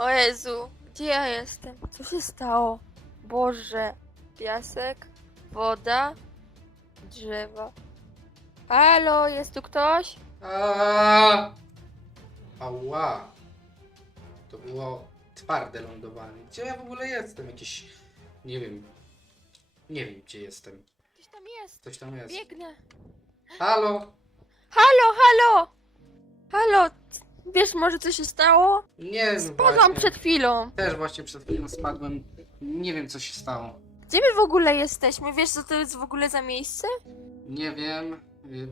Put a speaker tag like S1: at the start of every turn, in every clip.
S1: O Jezu, gdzie ja jestem? Co się stało? Boże, piasek, woda, drzewa. Halo, jest tu ktoś?
S2: Aaaa! Ała! To było twarde lądowanie. Gdzie ja w ogóle jestem? Jakiś... Nie wiem. Nie wiem, gdzie jestem.
S1: Ktoś tam jest.
S2: Coś tam jest.
S1: Biegnę.
S2: Halo?
S1: Halo, halo! Halo, wiesz może co się stało?
S2: Nie wiem
S1: Spadłam
S2: właśnie.
S1: przed chwilą.
S2: Też właśnie przed chwilą spadłem. Nie wiem, co się stało.
S1: Gdzie my w ogóle jesteśmy? Wiesz co to jest w ogóle za miejsce?
S2: Nie wiem. y,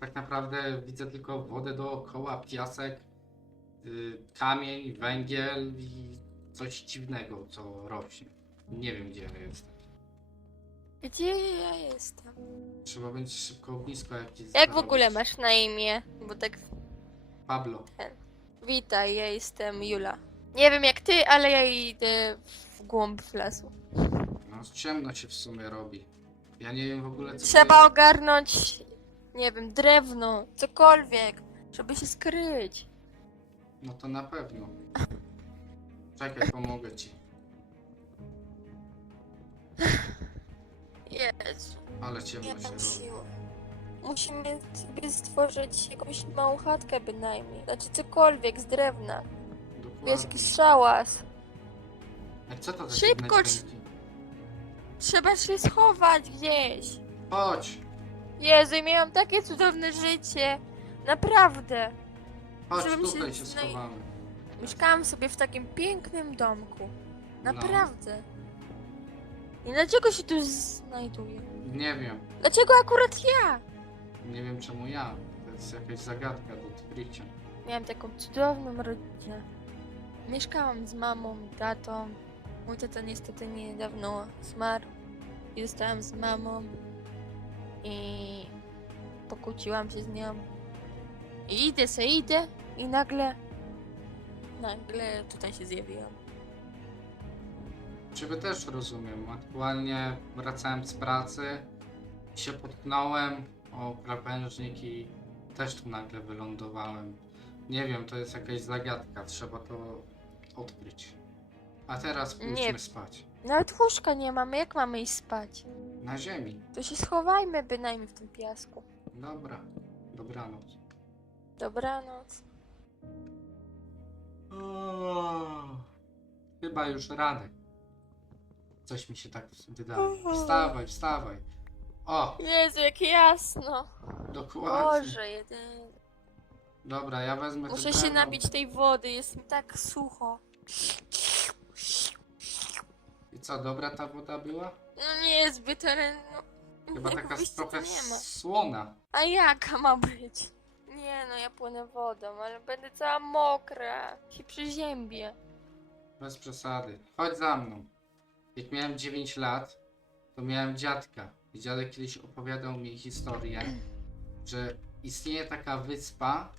S2: Tak naprawdę widzę tylko wodę dookoła, piasek, y, kamień, węgiel i coś dziwnego, co rośnie. Nie wiem, gdzie ja jestem.
S1: Gdzie ja jestem?
S2: Trzeba będzie szybko ognisko jakieś
S1: Jak w ogóle masz na imię? Bo tak
S2: Pablo.
S1: Witaj, ja jestem Jula. Nie wiem jak ty, ale ja idę w głąb lasu.
S2: No ciemno się w sumie robi. Ja nie wiem w ogóle co
S1: Trzeba
S2: to
S1: ogarnąć, nie wiem, drewno, cokolwiek, żeby się skryć.
S2: jest. No to na pewno. Czekaj, pomogę ci.
S1: Jezu,
S2: Ale
S1: nie
S2: ciemno się
S1: mam
S2: robi.
S1: siły. Musimy sobie stworzyć jakąś małą chatkę bynajmniej. Znaczy cokolwiek z drewna. Wiesz,
S2: Dokładnie.
S1: jakiś szałas.
S2: A co to za
S1: Szybko,
S2: dziwne dźwięki?
S1: Trzeba się schować gdzieś.
S2: Chodź!
S1: Jezu, i miałam takie cudowne życie. Naprawdę.
S2: Chodź,
S1: Żebym się
S2: tutaj się
S1: znaj-
S2: schowamy.
S1: Mieszkałam sobie w takim pięknym domku.
S2: No.
S1: Naprawdę. I dlaczego się tu znajduję?
S2: Nie wiem.
S1: Dlaczego akurat ja?
S2: Nie wiem czemu ja. To jest jakaś zagadka do odkrycia.
S1: Miałam taką cudowną rodzinę. Mieszkałam z mamą, tatą. Mój tata niestety niedawno zmarł. I zostałam z mamą. I pokłóciłam się z nią. I idę se idę. I nagle... Nagle tutaj się zjawiłam.
S2: Ciebie też rozumiem. Aktualnie wracałem z pracy, się potknąłem o krawężnik i też tu nagle wylądowałem. Nie wiem, to jest jakaś zagadka, trzeba to odkryć. A teraz pójdźmy
S1: Nie.
S2: spać.
S1: Nawet łóżka nie mamy, jak mamy iść spać?
S2: Na ziemi.
S1: To się schowajmy bynajmniej w tym piasku.
S2: Dobra. Dobranoc.
S1: Dobranoc.
S2: Chyba już ranek. Coś mi się tak wydaje. Wstawaj, wstawaj. O,
S1: Jezu, jak jasno.
S2: dokładnie.
S1: Boże, jeden.
S2: Dobra, ja wezmę
S1: Muszę się napić tej wody, jest mi tak sucho.
S2: I co, dobra ta woda była?
S1: No nie jest zbyt, ale no...
S2: Chyba taka
S1: wyjścia
S2: trochę
S1: nie ma.
S2: słona.
S1: A jaka ma być? Nie no, ja płynę wodą, ale będę cała mokra. Się przeziębię.
S2: Bez przesady. Chodź za mną. Jak miałem 9 lat, to miałem dziadka. Dziadek kiedyś opowiadał mi historię, że istnieje taka wyspa,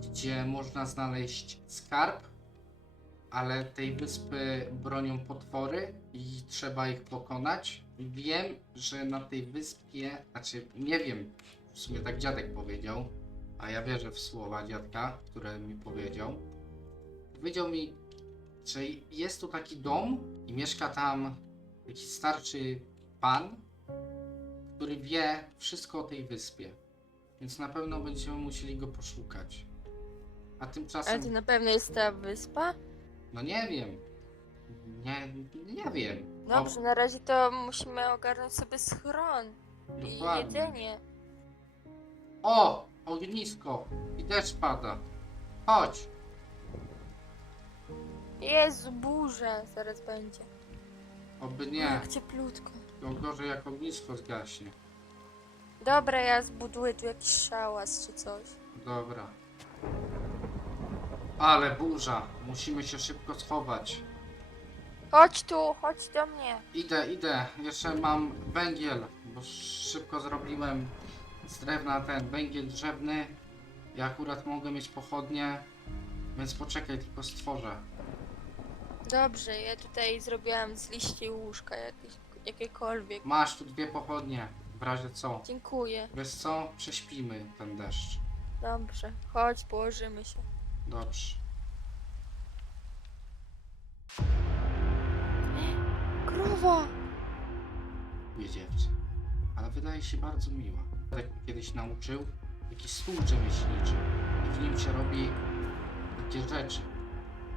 S2: gdzie można znaleźć skarb, ale tej wyspy bronią potwory i trzeba ich pokonać. Wiem, że na tej wyspie, znaczy nie wiem, w sumie tak dziadek powiedział, a ja wierzę w słowa dziadka, które mi powiedział. Powiedział mi, że jest tu taki dom i mieszka tam jakiś starszy pan, który wie wszystko o tej wyspie. Więc na pewno będziemy musieli go poszukać. A
S1: Ale
S2: tymczasem.
S1: to na pewno jest ta wyspa?
S2: No nie wiem. Nie, nie wiem.
S1: Dobrze, na razie to musimy ogarnąć sobie schron i
S2: dokładnie.
S1: jedzenie.
S2: O! Ognisko! I deszcz pada. Chodź!
S1: Jezu, burza zaraz będzie.
S2: Oby nie.
S1: Jak cieplutko.
S2: To gorzej jak ognisko zgaśnie.
S1: Dobra, ja zbuduję tu jakiś szałas czy coś.
S2: Dobra. Ale burza. Musimy się szybko schować.
S1: Chodź tu, chodź do mnie.
S2: Idę, idę. Jeszcze mam węgiel, bo szybko zrobiłem z drewna ten węgiel drzewny. Ja akurat mogę mieć pochodnie, więc poczekaj, tylko stworzę.
S1: Dobrze, ja tutaj zrobiłam z liści łóżka jakieś,
S2: Masz tu dwie pochodnie, w razie co.
S1: Dziękuję.
S2: Wiesz co? Prześpimy ten deszcz.
S1: Dobrze, chodź, położymy się.
S2: Dobrze.
S1: Krowa!
S2: Wiedziewcie. Ale wydaje się bardzo miła. Tak kiedyś nauczył, jakiś stół rzemieślniczy. I w nim się robi takie rzeczy.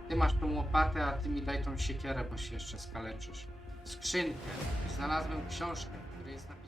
S2: Ty masz tą łopatę, a ty mi daj tą siekierę, bo się jeszcze skaleczysz. Skrzynkę. Znalazłem książkę, w której jest napisane